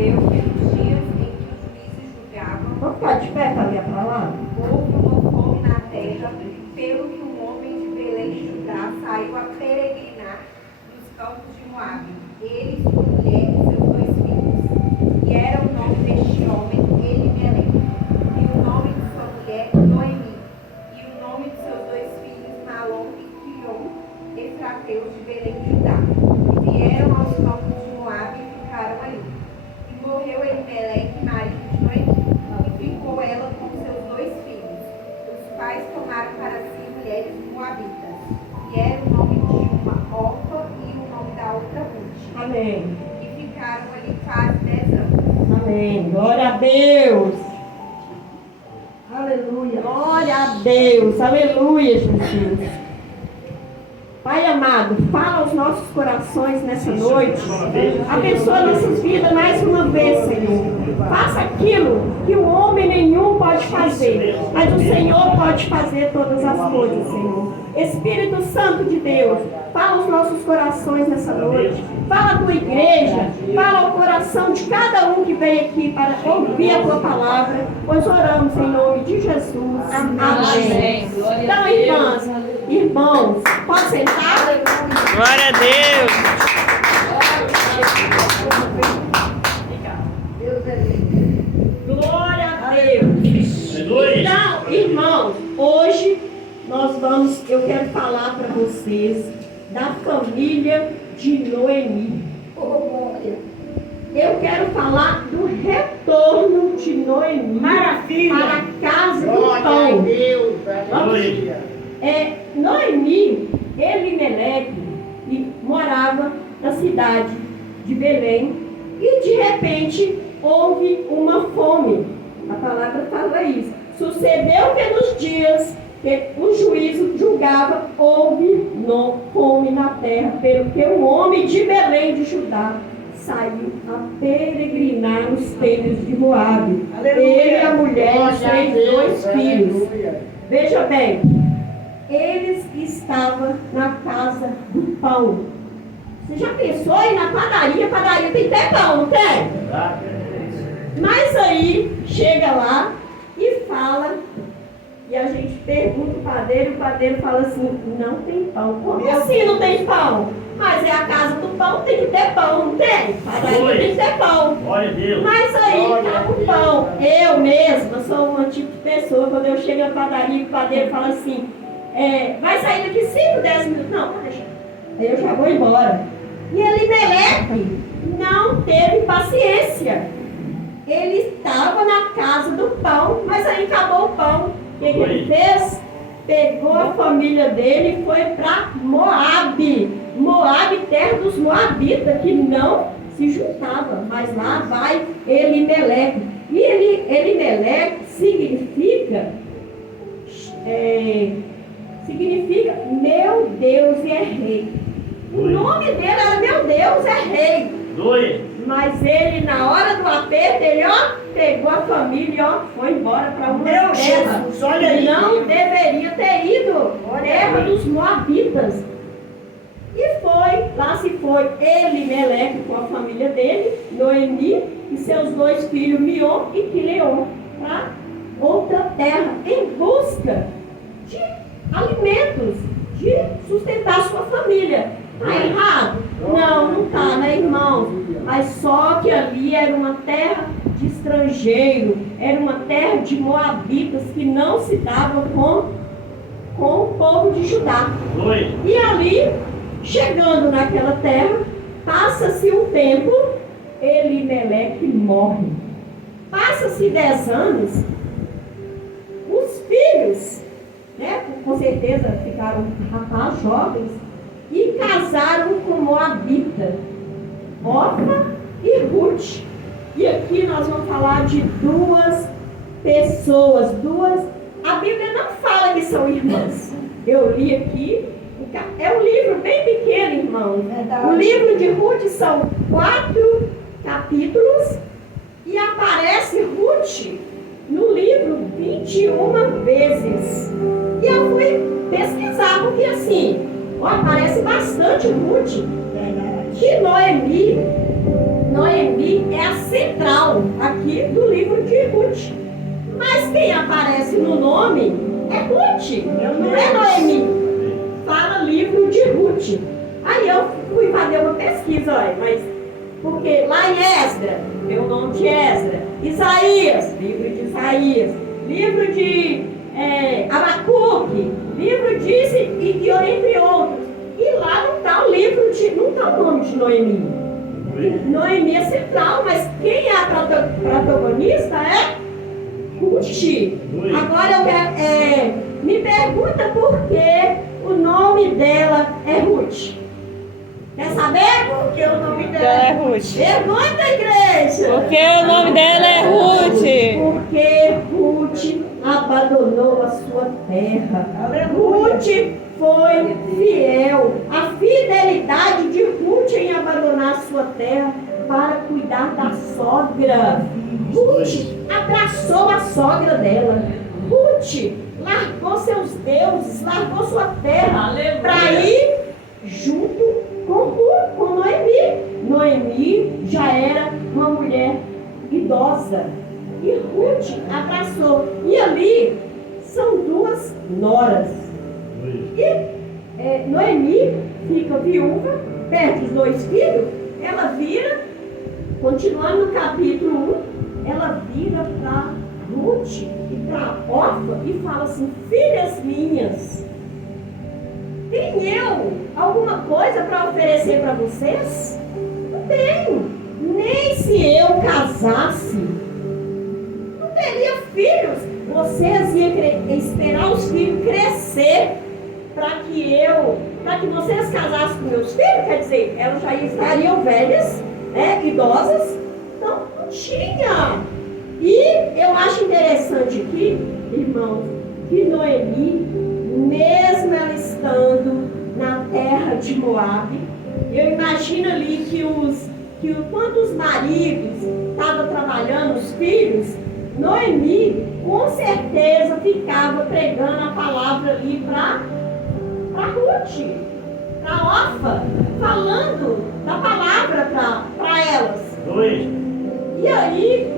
que nos dias em que os juízes julgavam, Vamos ficar de pé para ler a palavra? houve uma fome na terra, pelo que um homem de Belém de Judá saiu a peregrinar nos campos de Moabe. Ele, sua mulher e seus 2 filhos. E era o nome deste homem Elimeleque, e o nome de sua mulher Noemi, e o nome de seus 2 filhos Malom e Quilion, efrateus de Belém de Judá. E vieram aos campos de Moabe e ficaram ali. E morreu Elimeleque, marido de Noemi, e ficou ela com seus 2 filhos. Os pais tomaram para si mulheres moabitas. E era o nome de uma Orfa e o nome da outra Ruth. Amém. E ficaram ali quase 10 anos. Amém. Glória a Deus. Aleluia. Glória a Deus. Aleluia, Jesus. Pai amado, fala aos nossos corações nessa noite. Abençoa nossas vidas mais uma vez, Senhor. Faça aquilo que o homem nenhum pode fazer, mas o Senhor pode fazer todas as coisas, Senhor. Espírito Santo de Deus, fala aos nossos corações nessa noite. Fala à tua igreja, fala ao coração de cada um que veio aqui para ouvir a tua palavra, pois oramos em nome de Jesus. Amém. Então, irmãos, pode sentar? Glória a Deus. Glória a Deus. Então, irmãos, hoje eu quero falar para vocês da família de Noemi. Eu quero falar do retorno de Noemi Maravilha. para a casa do Glória a pão. Deus. Aleluia. Noemi, Elimeleque, morava na cidade de Belém e de repente houve uma fome. A palavra fala isso. Sucedeu que nos dias que o juízo julgava, houve fome na terra, pelo que o homem de Belém de Judá saiu a peregrinar nos termos de Moabe. Aleluia. Ele, a mulher e os Glória a 3 Deus. filhos. Aleluia. Veja bem, eles estavam na casa do pão. Você já pensou em ir na padaria? Padaria tem até pão, não tem? Mas aí chega lá e fala, e a gente pergunta o padeiro fala assim: não tem pão. Como assim não tem pão? Mas é a casa do pão, tem que ter pão, não tem? Padaria tem que ter pão. Glória a Deus. Mas aí tá o pão. Eu mesma sou uma tipo de pessoa, quando eu chego na padaria, o padeiro fala assim: vai sair daqui 5, 10 minutos. Não, pode deixar. Aí eu já vou embora. E Elimeleque não teve paciência. Ele estava na casa do pão, mas aí acabou o pão. O que ele fez? Pegou a família dele e foi para Moabe. Moabe, terra dos Moabitas, que não se juntava. Mas lá vai Elimeleque. E Elimeleque significa meu Deus é rei. O nome dele era meu Deus é rei. Mas ele, na hora do aperto, ele pegou a família e foi embora para uma terra Jesus, olha aí. não deveria ter ido. Terra dos Moabitas. E lá se foi Elimeleque com a família dele, Noemi e seus 2 filhos, Mion e Quileon, para outra terra, em busca de alimentos, de sustentar sua família. Está errado? Não está, né, irmão? Mas só que ali era uma terra de estrangeiro, era uma terra de moabitas que não se dava com o povo de Judá. E ali, chegando naquela terra, passa-se um tempo, Elimeleque morre. Passa-se 10 anos, os filhos, né, com certeza ficaram rapazes jovens, e casaram com Moabita, Orfa e Ruth. E aqui nós vamos falar de 2 pessoas, a Bíblia não fala que são irmãs. Eu li aqui, é um livro bem pequeno, irmão. O livro de Ruth são 4 capítulos e aparece Ruth no livro 21 vezes. E eu fui pesquisar, porque assim, aparece bastante Ruth. Que Noemi Noemi é a central aqui do livro de Ruth. Mas quem aparece no nome é Ruth, não é Noemi. Fala livro de Ruth. Aí eu fui fazer uma pesquisa, olha, mas porque lá em Esdra, tem o nome de Esdra, Isaías, livro de Isaías, livro de Abacuque, livro disso e entre outros. E lá não está o livro de, não está o nome de Noemi. Noemi é central, mas quem é a protagonista é Ruth. Agora eu quero, me pergunta por que o nome dela é Ruth. Quer saber? Porque o nome dela é Ruth. Pergunta, igreja. Porque o nome dela é Ruth. Porque Ruth abandonou a sua terra. Ruth foi fiel. A fidelidade de Ruth em abandonar a sua terra para cuidar da sogra. Ruth abraçou a sogra dela. Ruth largou seus deuses, largou sua terra para ir junto com Noemi. Noemi já era uma mulher idosa e Ruth abraçou. E ali são duas noras. E Noemi fica viúva, perde os dois filhos. Ela vira, continuando no capítulo 1, ela vira para Ruth e para Orfa e fala assim: filhas minhas, tem eu alguma coisa para oferecer para vocês? Não tenho. Nem se eu casasse, não teria filhos. Vocês iam esperar os filhos crescer para que vocês casassem com meus filhos. Quer dizer, elas já estariam velhas, idosas. Então, não tinha. E eu acho interessante aqui, irmãos, que Noemi, mesmo ela estando na terra de Moabe, eu imagino ali quando os maridos estavam trabalhando, os filhos, Noemi com certeza ficava pregando a palavra ali para Ruth, para Orfa, falando da palavra para elas. E aí,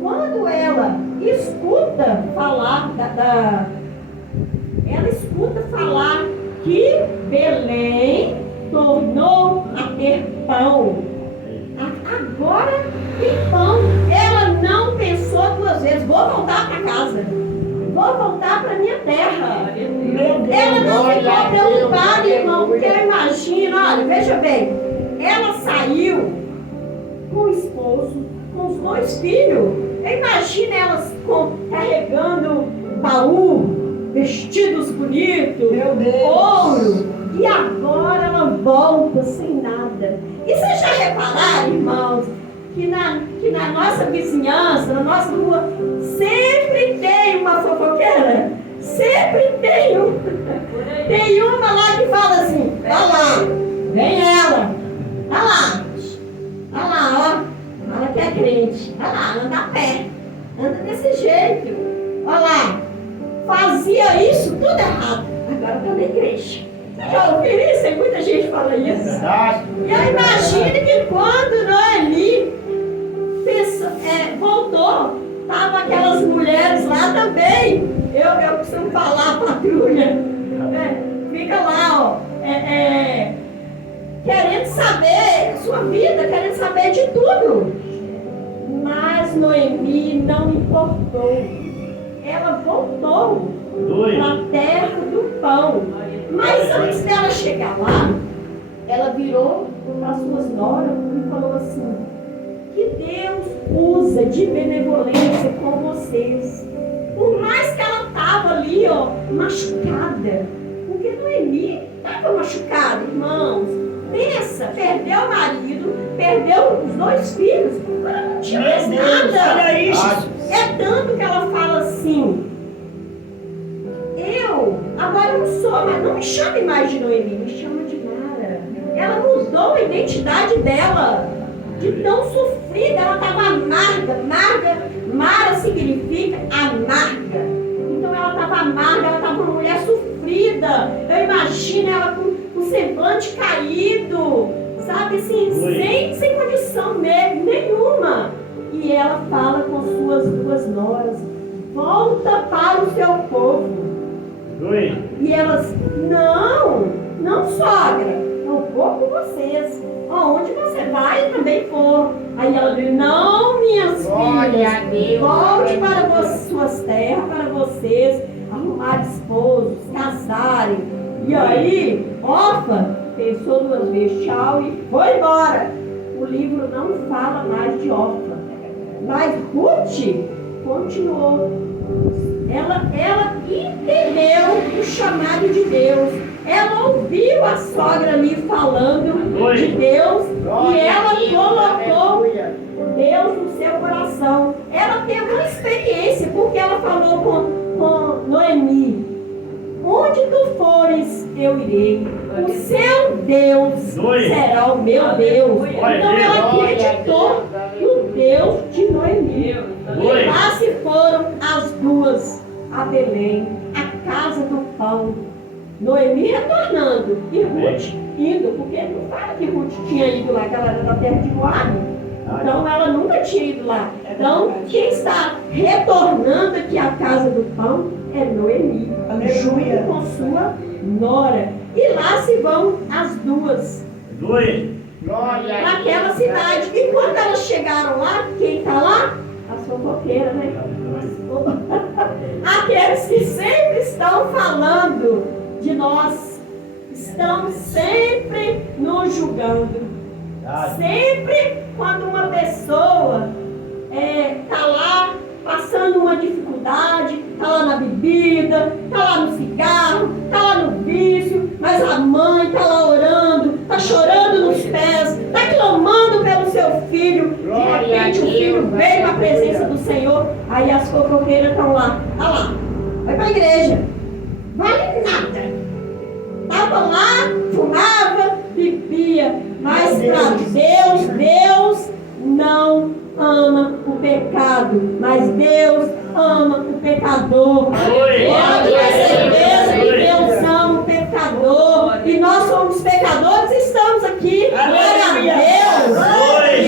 quando ela escuta falar ela escuta falar que Belém tornou a ter pão. Agora tem pão. Ela não pensou duas vezes: vou voltar para casa, vou voltar para minha terra. Ela não ficou preocupada, irmão, porque eu imagino, olha, veja bem, ela saiu com o esposo, com os dois filhos. Imagina elas carregando baú, vestidos bonitos, ouro, e agora ela volta sem nada. E vocês já repararam, irmãos, que na nossa vizinhança, na nossa rua, sempre tem uma fofoqueira? Sempre tem tem uma lá que fala assim: olha lá, vem ela, olha lá, ó, ela que é crente, olha lá, anda a pé, anda desse jeito, olha lá, fazia isso tudo errado, agora está na igreja. Você já ouviu isso? Tem muita gente fala isso. E eu imagino que quando Noemi voltou, estavam aquelas mulheres lá também. Eu costumo falar, patrulha, fica lá, ó, querendo saber a sua vida, querendo saber de tudo. Mas Noemi não importou. Ela voltou para a terra do pão. Mas antes dela chegar lá, ela virou para as suas noras e falou assim: que Deus usa de benevolência com vocês. Por mais que ela estava ali, ó, machucada, porque Noemi estava machucada, irmãos. Pensa, perdeu o marido, perdeu os dois filhos, agora não tinha mais nada. Olha isso. É tanto que ela fala assim: agora eu não sou, mas não me chame mais de Noemi, me chama de Mara. Ela mudou a identidade dela, de tão sofrida, ela estava amarga. Mara significa amarga. Então ela estava amarga, ela estava uma mulher sofrida. Eu imagino ela com o semblante caído, sabe assim, sem condição nenhuma. E ela fala com suas duas noras: volta para o seu povo. E elas: não, sogra, eu vou com vocês. Aonde você vai, eu também vou. Aí ela diz: não, minhas filhas, volte para suas terras, para vocês arrumar esposos, casarem. E aí, Orfa pensou duas vezes, tchau, e foi embora. O livro não fala mais de Orfa, mas Ruth continuou. Ela entendeu o chamado de Deus. Ela ouviu a sogra ali falando de Deus e ela colocou Deus no seu coração. Ela teve uma experiência, porque ela falou com Noemi: onde tu fores, eu irei. O seu Deus será o meu Deus. Então ela acreditou no Deus de Noemi. E lá se foram as duas a Belém, a casa do pão. Noemi retornando e Ruth indo, porque não fala que Ruth tinha ido lá, que ela era da terra de Moabe. Então ela nunca tinha ido lá. Então quem está retornando aqui à casa do pão é Noemi, junto com sua nora. E lá se vão as duas naquela cidade. E quando elas chegaram lá, quem está lá? A fofoqueira, né? Aqueles que sempre estão falando de nós, estão sempre nos julgando. Sempre quando uma pessoa está lá passando uma dificuldade, está lá na bebida, está lá no cigarro, está lá no vício, mas a mãe está lá orando, está chorando nos pés, está clamando pelo seu filho. De repente o filho veio à presença do Senhor, aí as fofoqueiras estão lá. Olha lá, vai para a igreja, vale nada. Estava lá, fumava, bebia, mas para Deus não ama o pecado, mas Deus ama o pecador. Pode perceber que Deus ama o pecador. E nós somos pecadores e estamos aqui. Glória a Deus.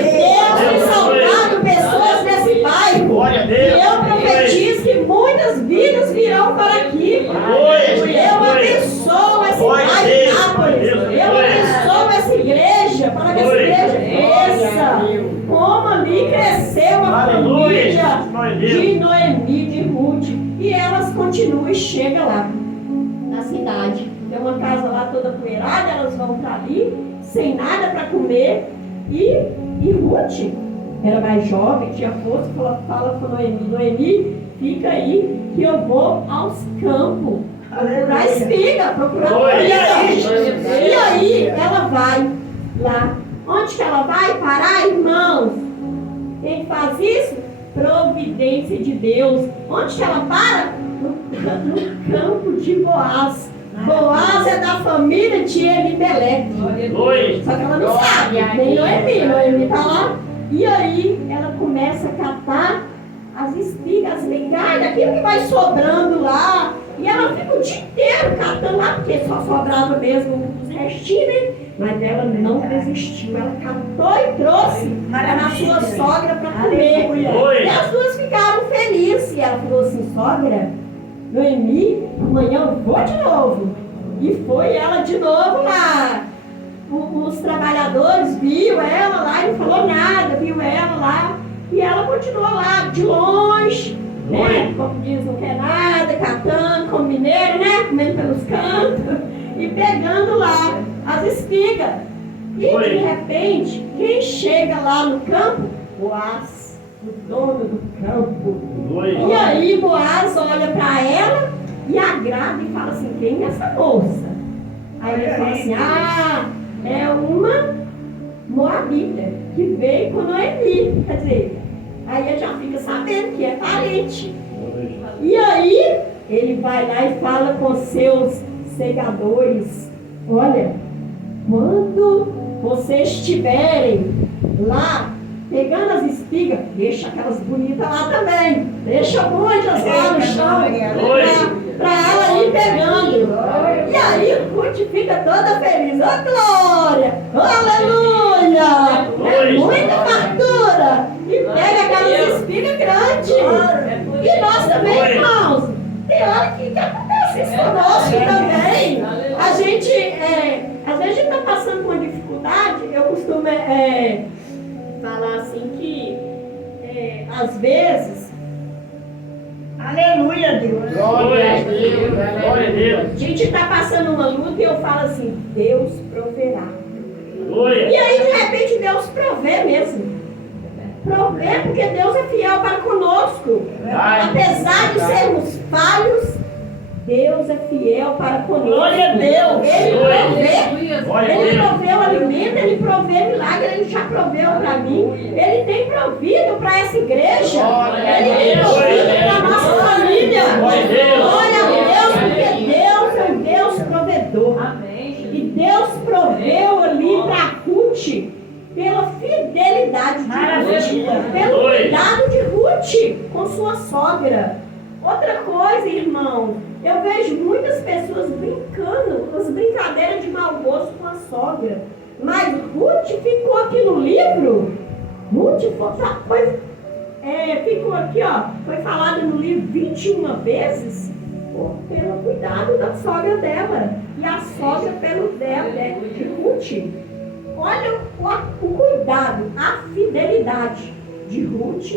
Deus tem salvado pessoas nesse bairro. E eu profetizo que muitas vidas virão para aqui. Eu abençoo esse bairro de Nápoles. Eu abençoo essa igreja, para que essa igreja cresça. Como ali cresceu a família de Noemi, de Ruth. E elas continuam e chegam lá na cidade. Tem uma casa lá toda poeirada, elas vão para ali, sem nada para comer. E Ruth era mais jovem, tinha força, fala com Noemi: Noemi, fica aí que eu vou aos campos procurar espiga, procurar comida. E aí ela vai lá. Onde que ela vai parar, irmãos? Quem faz isso? Providência de Deus. Onde que ela para? No campo de Boaz. Boaz é da família de Elimeleque. Só que ela não sabe, nem Noemi. Noemi está lá. E aí ela começa a catar as espigas, as migalhas, aquilo que vai sobrando lá. E ela fica o dia inteiro catando lá, porque só sobrava mesmo os restinhos, né? Mas ela não desistiu, ela catou e trouxe na sua sogra para comer. E as duas ficaram felizes. E ela falou assim: sogra, Noemi, amanhã eu vou de novo. E foi ela de novo lá. Os trabalhadores viu ela lá e não falou nada, viu ela lá. E ela continuou lá, de longe, né? Como diz, não quer nada, catando, como mineiro, né? Comendo pelos cantos e pegando lá as espigas. E de repente, quem chega lá no campo? Boaz, o dono do campo. E aí Boaz olha para ela e agrada e fala assim: quem é essa moça? Aí ele fala assim: é uma moabita que veio com Noemi. Quer dizer, aí ele já fica sabendo que é parente. E aí ele vai lá e fala com seus segadores: olha, quando vocês estiverem lá pegando as espigas, deixa aquelas bonitas lá também. Deixa muitas lá no chão. para ela ir pegando. E aí Ruth fica toda feliz. Ô glória! Aleluia! É muita fartura! E pega aquelas espigas grandes. E nós também, irmãos. Tem hora que acontece isso conosco também. A gente, às vezes a gente está passando por uma dificuldade. Eu costumo falar assim que, às vezes, Aleluia, Deus. Glória a Deus. Glória a Deus. a gente está passando uma luta e eu falo assim, Deus proverá. Glória. E aí, de repente, Deus provê mesmo. Provê porque Deus é fiel para conosco. Apesar de sermos falhos, Deus é fiel para conosco. Glória a Deus. Ele provê. Glória a Ele Deus. proveu alimento, ele proveu milagre, ele já proveu para mim. Ele tem provido para essa igreja. Ele tem provido para a nossa família. Glória a Deus. Glória a Deus, porque Deus é um Deus provedor. E Deus proveu ali para Ruth pela fidelidade de Maravilha. Ruth, pelo cuidado de Ruth com sua sogra. Outra coisa, irmão, eu vejo muitas pessoas brincando, as brincadeiras de mau gosto com a sogra. Mas Ruth ficou aqui no livro. Ruth ficou aqui, ó. Foi falado no livro 21 vezes pelo cuidado da sogra dela. E a sogra pelo dela, de Ruth. Olha o cuidado, a fidelidade de Ruth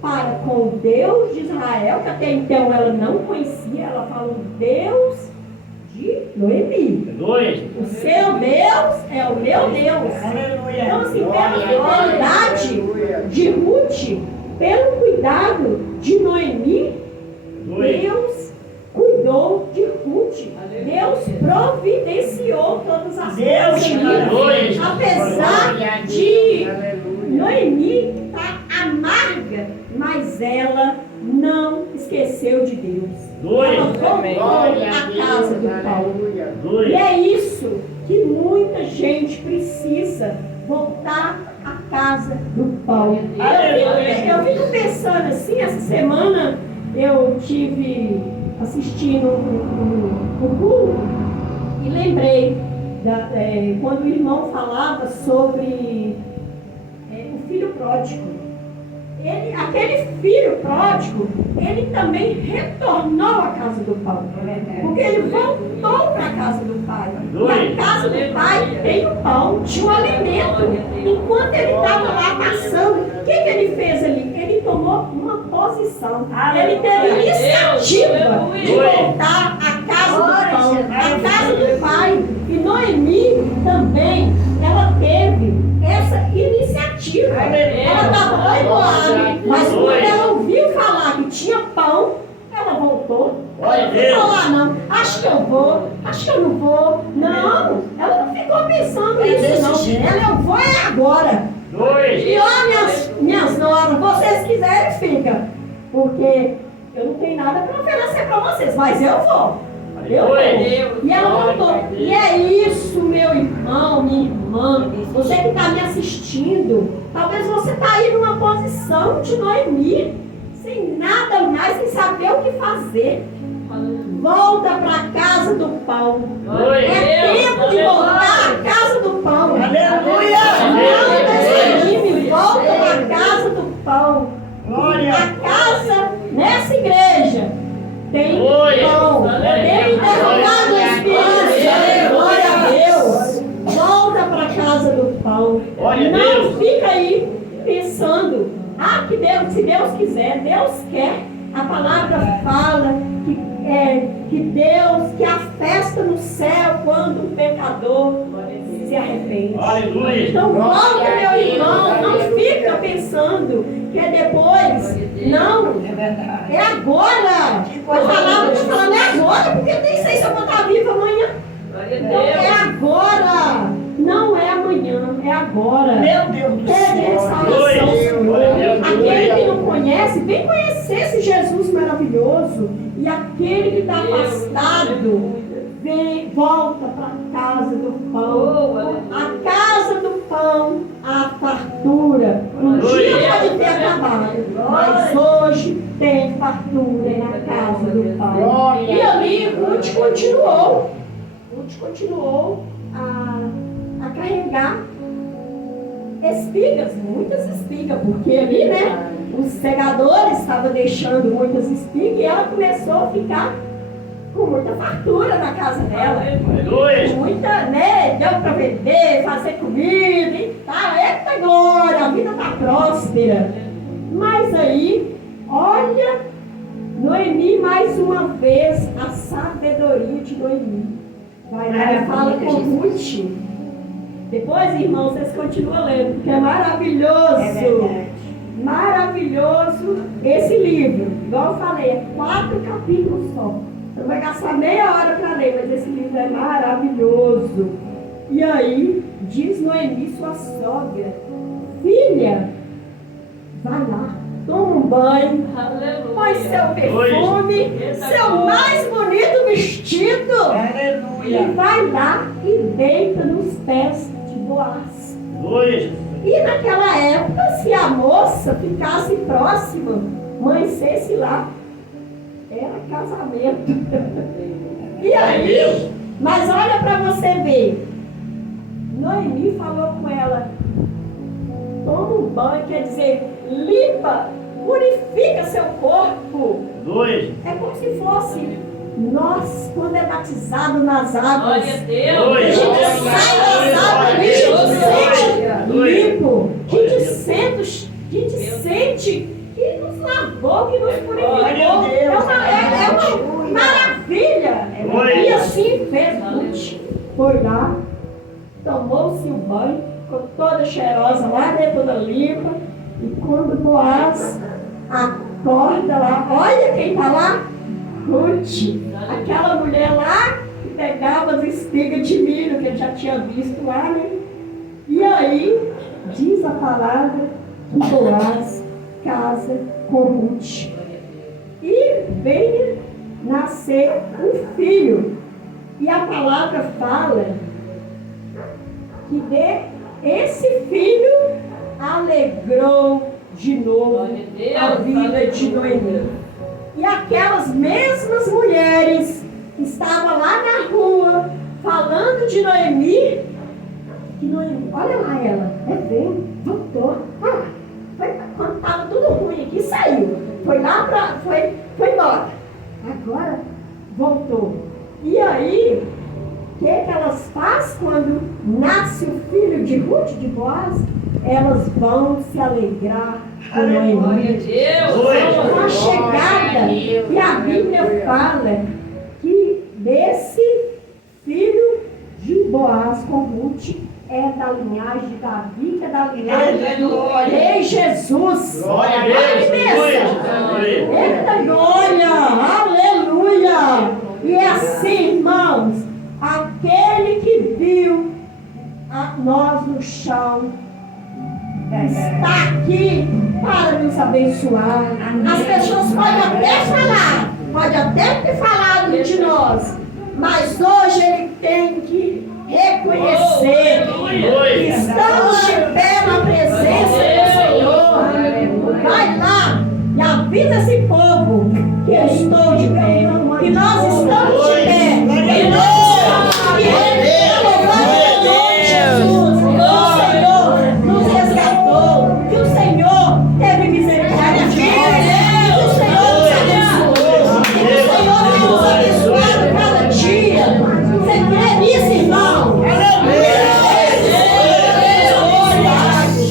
para com o Deus de Israel, que até então ela não conhecia. Ela falou Deus de Noemi. O seu Deus é o meu Deus. Aleluia. Então, assim, pela fidelidade de Ruth, pelo cuidado de Noemi, Deus cuidou de Ruth. Deus providenciou todas as coisas. Apesar de Noemi estar amarga, mas ela não esqueceu de Deus. Ela voltou à casa do Paulo. E é isso que muita gente precisa, voltar à casa do Paulo. Eu fico pensando assim, essa semana eu tive assistindo o culto e lembrei quando o irmão falava sobre o filho pródigo. Aquele filho pródigo, ele também retornou à casa do pai. Porque ele voltou para a casa do pai. E a casa do pai tem o pão, tinha o alimento. Enquanto ele estava lá passando, o que ele fez ali? Ele tomou uma posição. Ele teve iniciativa de voltar à casa do pão, à casa do pai. E Noemi também, ela teve essa iniciativa. Ela estava lá em Moabe, mas quando ela ouviu falar que tinha pão, ela voltou. Ela não ficou lá não, acho que eu vou, acho que eu não vou. Não, ela não ficou pensando nisso não. Ela, eu vou é agora. E ó, minhas noras, vocês quiserem, fica. Porque eu não tenho nada para oferecer para vocês, mas eu vou. Eu vou. E ela voltou. E é isso, meu irmão, minha irmã. Você que está me assistindo, talvez você está aí numa posição de Noemi, sem nada mais, sem saber o que fazer. Volta para a casa do pão. É tempo de voltar à casa do pão. Aleluia! Não desanime, volta para a casa do pão. Glória! A casa, nessa igreja, tem pão. Tem derramado o Espírito. Glória a Deus. Volta para a casa do pão. Não fica aí pensando, que Deus, se Deus quiser, Deus quer. A palavra fala que Deus, que a festa no céu quando o pecador se arrepende. Aleluia. Então volta, meu irmão, não fica pensando que é depois. Não, é agora. A palavra está falando é agora, porque eu nem sei se eu vou estar viva amanhã. Então é agora, não é amanhã, é agora. Meu Deus do Pede céu! restauração, Senhor. Aquele que não conhece, vem conhecer esse Jesus maravilhoso. E aquele que está afastado, vem, volta para a casa do pão. A casa do pão, a fartura. Um dia pode ter acabado, mas hoje tem fartura na casa do pão. E ali continuou a carregar espigas, muitas espigas, porque ali, né, os segadores estavam deixando muitas espigas e ela começou a ficar com muita fartura na casa dela. Aleluia. Muita, né, deu para vender, fazer comida e tal. Eita glória, a vida está próspera. Mas aí, olha, Noemi mais uma vez, a sabedoria de Noemi. Vai lá e fala com Ruth. Depois, irmãos, vocês continuam lendo, porque é maravilhoso. É verdade. Maravilhoso esse livro. Igual eu falei, é 4 capítulos só. Você vai gastar meia hora para ler, mas esse livro é maravilhoso. E aí, diz Noemi, sua sogra: filha, vai lá, toma um banho, põe seu perfume, seu mais bonito vestido, e Aleluia. vai lá e deita nos pés de Boaz. Aleluia. E naquela época, se a moça ficasse próxima, amanhecesse lá, era casamento. E aí, mas olha para você ver, Noemi falou com ela: toma um banho, quer dizer, limpa, purifica seu corpo. Aleluia. É como se fosse nós, quando é batizado nas águas. Glória a Deus. A gente sai das águas, a gente sente limpo, a gente sente que nos lavou, que nos purificou. Glória a Deus. É uma maravilha. E assim fez Ruth. Foi lá, tomou-se o banho, ficou toda cheirosa lá, né, toda limpa. E quando Boaz acorda lá, olha quem está lá? Ruth, aquela mulher lá que pegava as espigas de milho que ele já tinha visto lá, né? E aí, diz a palavra que Boaz casa com Ruth. E veio nascer um filho. E a palavra fala que esse filho alegrou de novo a vida de Noemi. E aquelas mesmas mulheres que estavam lá na rua falando de Noemi, que Noemi, olha lá ela, veio, voltou, quando estava tudo ruim aqui, saiu, foi lá foi embora, agora voltou. E aí, o que elas fazem quando nasce o filho de Ruth, de Boaz? Elas vão se alegrar com Noemi. Com a chegada. E a Bíblia fala que desse filho de Boaz com Ruth é da linhagem de Davi, que é da linhagem do Rei Jesus. Glória a Deus. Eita glória! Aleluia! E é assim, irmãos, aquele que viu nós no chão está aqui para nos abençoar. As pessoas podem até ter falado de nós, mas hoje ele tem que reconhecer que estamos de pé na presença do Senhor. Vai lá e avisa esse povo que eu estou de pé, que nós estamos de pé, que nós estamos de pé. Jesus, o Senhor nos resgatou, que o Senhor teve misericórdia de nós, que o Senhor nos abençoou, que o Senhor tem nos abençoado cada dia. Você crê nisso, irmão?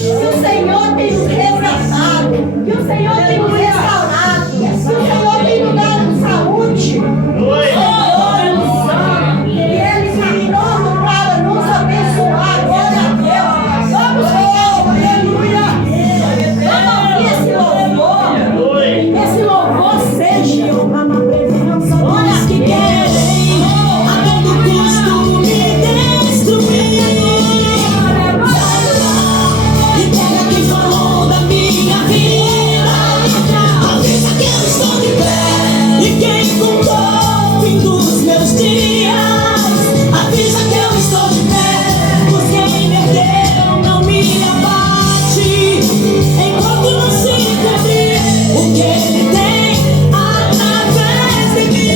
Que o Senhor tem nos resgatado, que o Senhor tem nos restaurado, que o Senhor tem nos dado saúde. O Senhor nos ama e Ele está pronto para nos abençoar. Glória a Deus. Vamos ver, aleluia. Vamos ouvir esse louvor seja uma presença. Olha que querem a todo custo me destruir. E pega quem falou da minha vida, avisa que eu estou de pé. E quem contou o fim dos meus dias, avisa que eu estou de pé. Pois quem me ergueu não me abate, enquanto não se cumprir o que ele tem através de mim.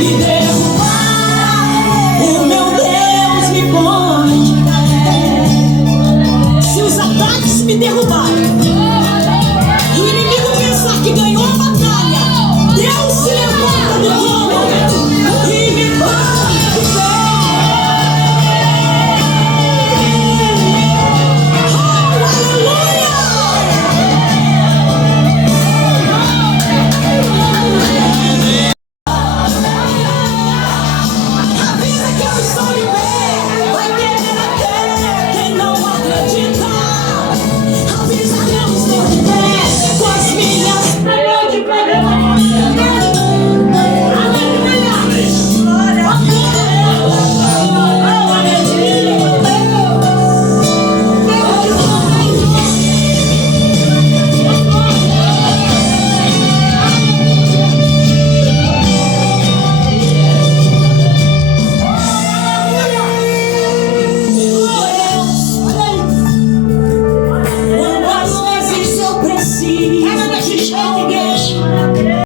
E Deus